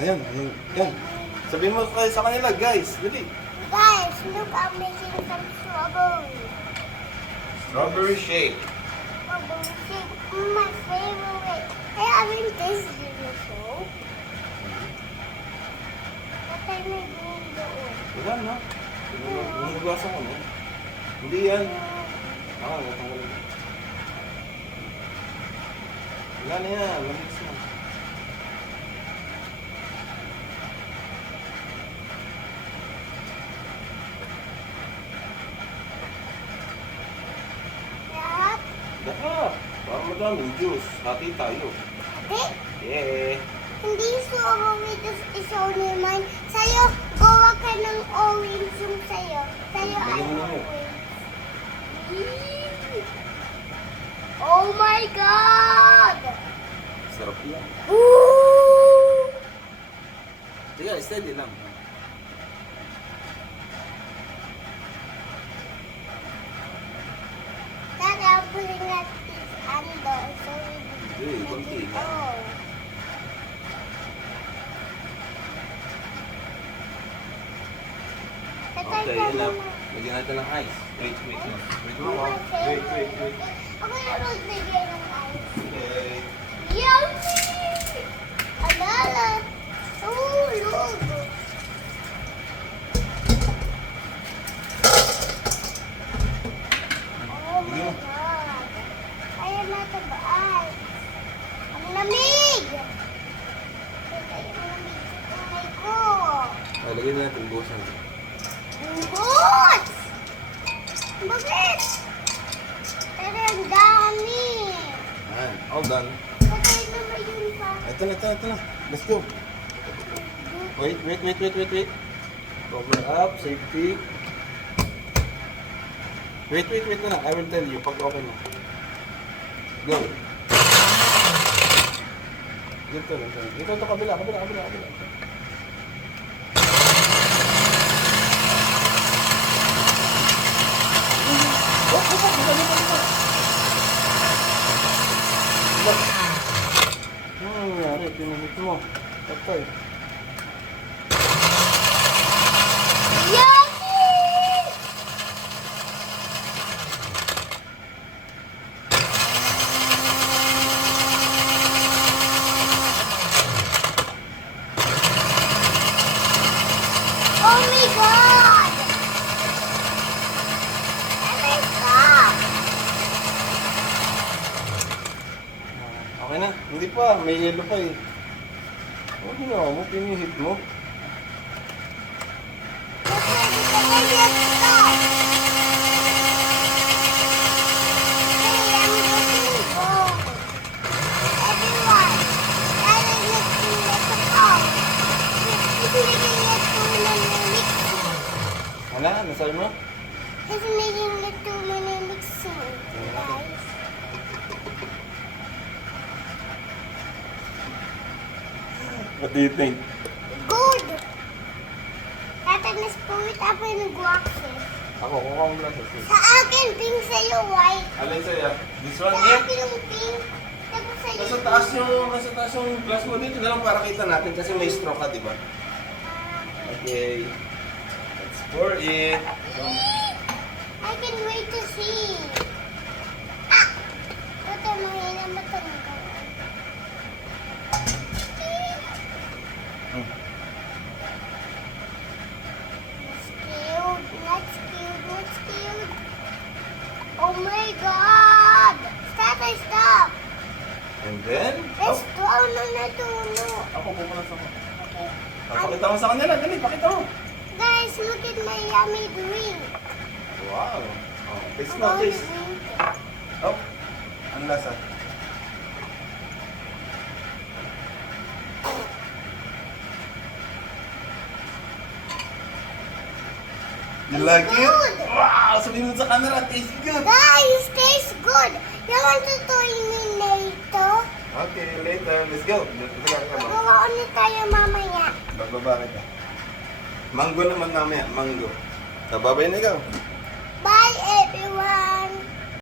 Ayan, yan. Sabihin mo kayo sa kanila, guys. Dali. Guys, look, I'm making some strawberry. Strawberry shake. Strawberry shake, my favorite. I haven't tasted it before. What am I doing doon? Wala na. Hugasan ko, no? Hindi yan. Natanggalin. Wala na yan. Mabilis na. Lahat? Daka. Para madaming juice. Hati tayo. Ate, Yeah. hindi strawberry, this is only mine. Sa'yo, gawa ka ng orange yung sa'yo. Sa'yo ay Bigyan mo na yun. orange. Oh my God! Sarap yan. Ooh! Sige, steady lang. Dad, I'm putting that this under so we Hey, make konti it lang. all. Tatay Okay, ka enough. muna. Lagyan natin ng ice. Wait. Wait mo. Oh, my Wait. favorite. Ako na magbigay ng ice. Okay. Yummy! Alala! Oh, look! Oh my Sige. God! Kaya natin ba ice? Ang lamig! Ay, ang lamig sa kamay ko. Lagyan natin busan. Boots! Bakit? Pero ang dami. Ayan. All done. Patay naman yun pa. Ito na. Let's go. Wait. Cover up. Safety. Wait na. I will tell you pag okay na. Go. Ito, kabila. Ano nangyari? Pinunit mo. Patay. Yummy! Oh my God! Oh my God! Okay na. Hindi pa. May yellow pa eh. Ano ginawa mo? Pinihit mo. Let's ready to get start. Hey, I'm getting gold. Everyone, that is looking like a cow. He's making it too many mixing. Wala? Nasabi mo? He's making it too many mixing, guys. What do you think? Good. Tatanas po it up in boxes. Ako, kukuha mo lang sa sis. Sa akin, pink sa'yo, white. Alin sa'yo? This Sa one here? akin yung pink. Tapos sa'yo Nasa yung taas yung glass mo dito na lang para kita natin kasi may straw ka, di ba? Okay. Let's pour it. I can wait to see. Ah! Ito, mahina matanggal. That's cute. Oh my God! Stop! And then, Let's throw na tulo. ako pupunta sa Okay. Pakita mo sa kanila, dali, pakita mo. Guys, look at my yummy drink. Wow. Oh, taste I'm na, going to taste. drink it. Oh, ang lasa. You like it? Good. Wow! Sabihin mo sa camera, tastes good. Guys, tastes good. You want to try me later? Okay, later. Let's go. Magawa ulit tayo mamaya. Bagbaba kita. Mango naman mamaya, mango. Babay na ikaw. Bye, everyone.